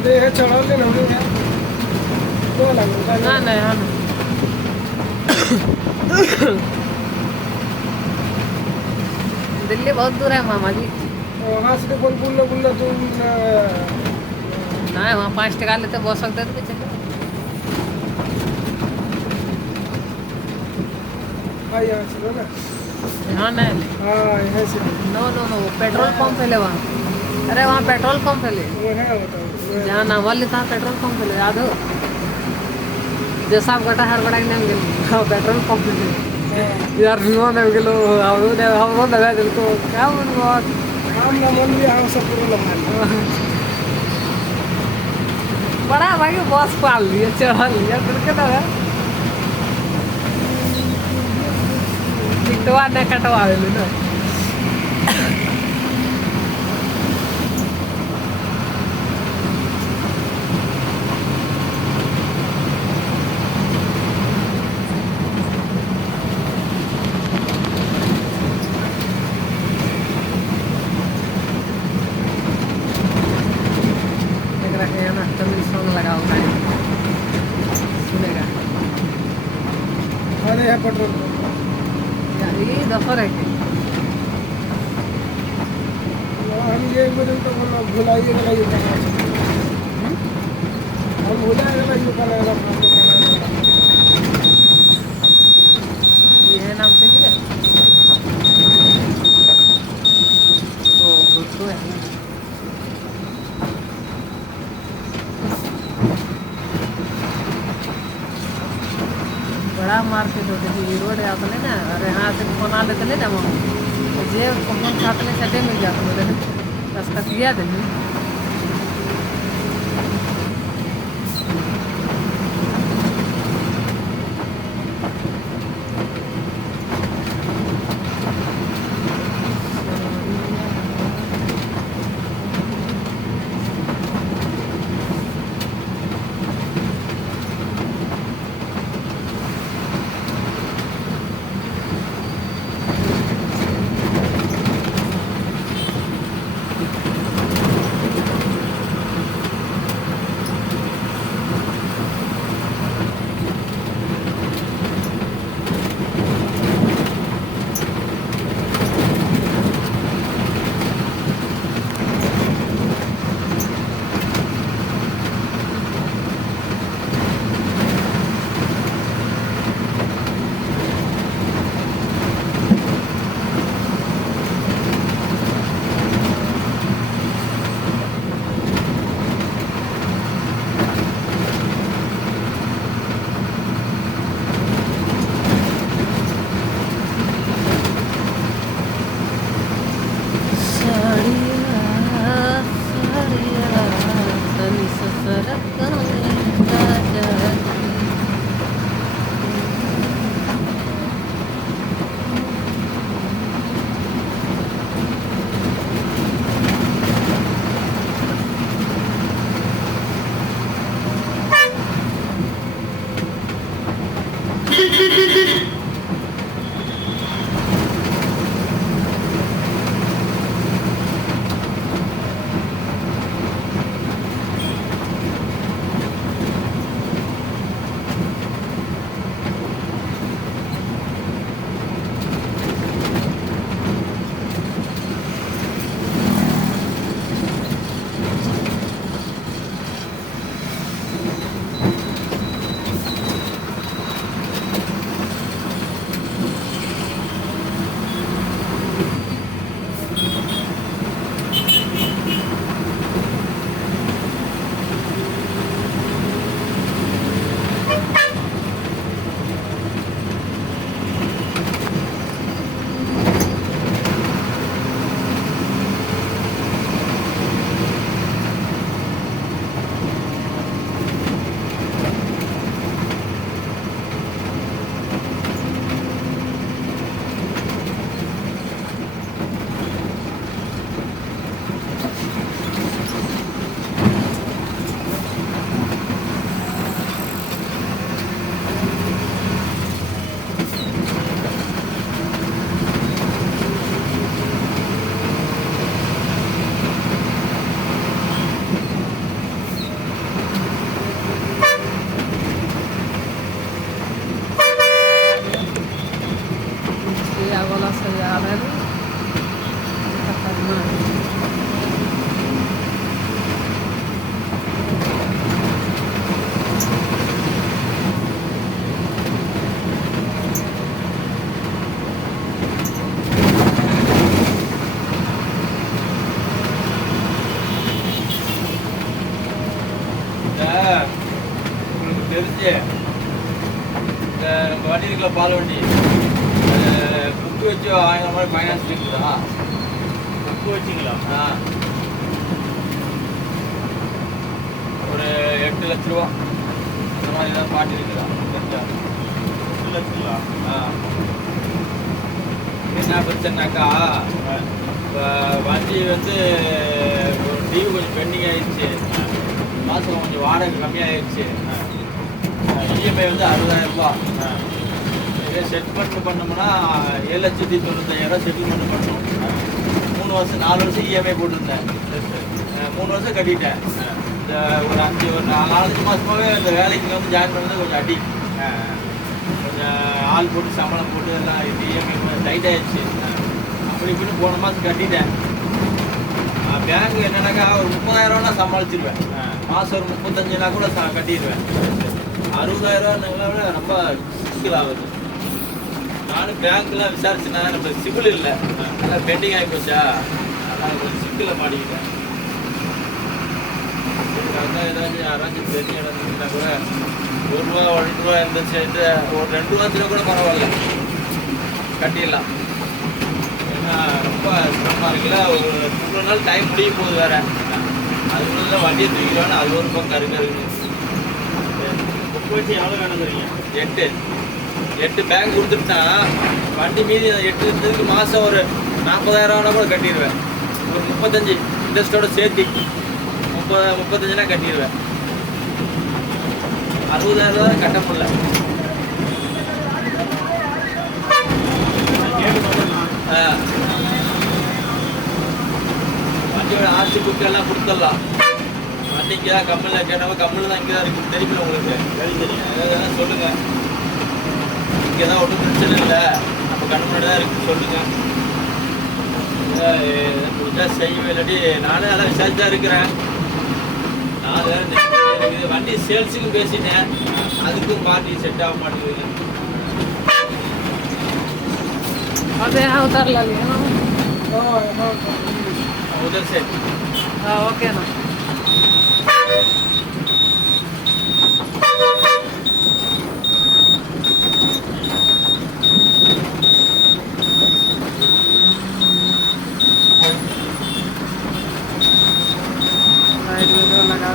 अरे हे चढ़ावले नहीं है तो लगता ना नहीं हाँ दिल्ली बहुत दूर है मामा जी। वहाँ से कौन बुल्ला तुम ना वहाँ 5 टका लेते बहुत सकते थे चले। हाँ यहाँ से ना यहाँ नहीं ले हाँ यहाँ से no no no petrol pump है ले वहाँ। अरे वहाँ पेट्रोल पंप है ले वो है बताओ जहाँ नावल लेता पेट्रोल पंप है ले याद हो जैसा आप गटा हर बड़ा नहीं गेल हाँ पेट्रोल पंप है यार नो नहीं गेलो हम लगा दिल को क्या मन बहुत हम ना मन भी हम सब पूरा लगा बड़ा भाई बस पाल लिया चढ़ा लिया फिर क्या है टिकटवा नहीं कटवा ले ना तमिल सॉन्ग लगा होगा सुनेगा। अरे है पेट्रोल यार ये दफर है कि हम ये बोले तो बोला भुलाइए लगाइए हम भुलाए लगाइए करेगा ये है नाम से क्या तो भुट्टो है ना बड़ा मार्केट होते थे ये रोड है अपने ना और यहाँ से बना लेते ना वहाँ जे कौन छातने चटे मिल जाते मेरे रास्ता किया थे ராஜு இந்த நம்ம வண்டி இருக்குல்ல பால் வண்டி புக்கு வச்சு வாங்குற மாதிரி ஃபைனான்ஸ் இருக்குதா? புக்கு வச்சிங்களா? ஒரு 8 லட்ச ரூபா அந்த மாதிரி தான் பாட்டி இருக்குதா? 8 லட்சங்களா? என்ன பிரச்சனைனாக்கா இப்போ வண்டி வந்து டியூ கொஞ்சம் பெண்டிங் ஆயிடுச்சு, மாதம் கொஞ்சம் வாடகை கம்மியாகிடுச்சு, இஎம்ஐ வந்து 60,000 ரூபா. இதே செட்டில்மெண்ட் பண்ணோம்னா 7,95,000 செட்டில்மெண்ட் பண்ணணும். 3 வருஷம் 4 வருஷம் இஎம்ஐ போட்டிருந்தேன், 3 வருஷம் கட்டிட்டேன். இந்த ஒரு 4-5 மாதமாகவே இந்த வேலைக்கு வந்து ஜாயின் பண்ணது கொஞ்சம் அடி, கொஞ்சம் ஆள் போட்டு சம்பளம் போட்டு எல்லாம் இது இஎம்ஐ டைட் ஆகிடுச்சு. அப்படி இப்படின்னு போன மாதம் கட்டிட்டேன். பேங்க் என்னன்னாக்கா ஒரு 30,000 ரூபா சமாளிச்சிருவேன், மாதம் ஒரு 35,000 கூட கட்டிடுவேன். 60,000 விட ரொம்ப சிக்கலாகுது. நானும் பேங்க்லாம் விசாரிச்சுனா நம்மளுக்கு சிபில் இல்லை, நல்லா பெண்டிங் ஆகி போச்சா, அதனால் கொஞ்சம் சிக்கலை மாட்டிக்கிட்டேன். அதான் ஏதாச்சும் யாராச்சும் தெரிஞ்ச இடத்துக்குன்னா கூட 1 ரூபா 2 ரூபா இருந்துச்சு, ஒரு 2 ரூபாத்துல கூட பரவாயில்ல கட்டிடலாம். ஏன்னா ரொம்ப சிரமமாக இருக்குல்ல, ஒரு 3 நாள் டைம் முடியும் போது வேறு, அதுக்குள்ள வண்டியை தூக்கிடுவான்னு அது ஒரு பக்கம் இருக்குது. புக்கு வச்சு எவ்வளோ வேணுங்கிறீங்க? 8 பேங்க் கொடுத்துட்டா வண்டி மீதி 8 இருந்ததுக்கு மாதம் ஒரு 40,000 கூட கட்டிடுவேன். ஒரு 35 இன்ட்ரெஸ்ட்டோட சேர்த்து 35 கட்டிடுவேன். 60,000 தான் கட்ட முடியல. வண்டியோட ஆர்சி புக்கு எல்லாம் கொடுத்துடலாம். வண்டிக்கு தான் கம்பெனியில் கேட்டவங்க கம்பெனியில் தான் இங்கே தான் இருக்குது, தெரியுமில்ல உங்களுக்கு? தெரியும். ஏதாவது சொல்லுங்கள், இங்கே தான் ஒன்றும் பிரச்சனை இல்லை, நம்ம கண்முன்னாடி தான் இருக்குது, சொல்லுங்கள். முடிஞ்சா செய்யவே இல்லாட்டி நானும் அதெல்லாம் விசாரிச்சு தான் இருக்கிறேன். 4 வேறு இருக்குது. வண்டி சேல்ஸுக்கும் பேசிட்டேன், அதுக்கும் பார்ட்டி செட் ஆக மாட்டேங்குது. अबे यहाँ उतर लगे ना। उधर से हाँ ओके ना। लाइट लगा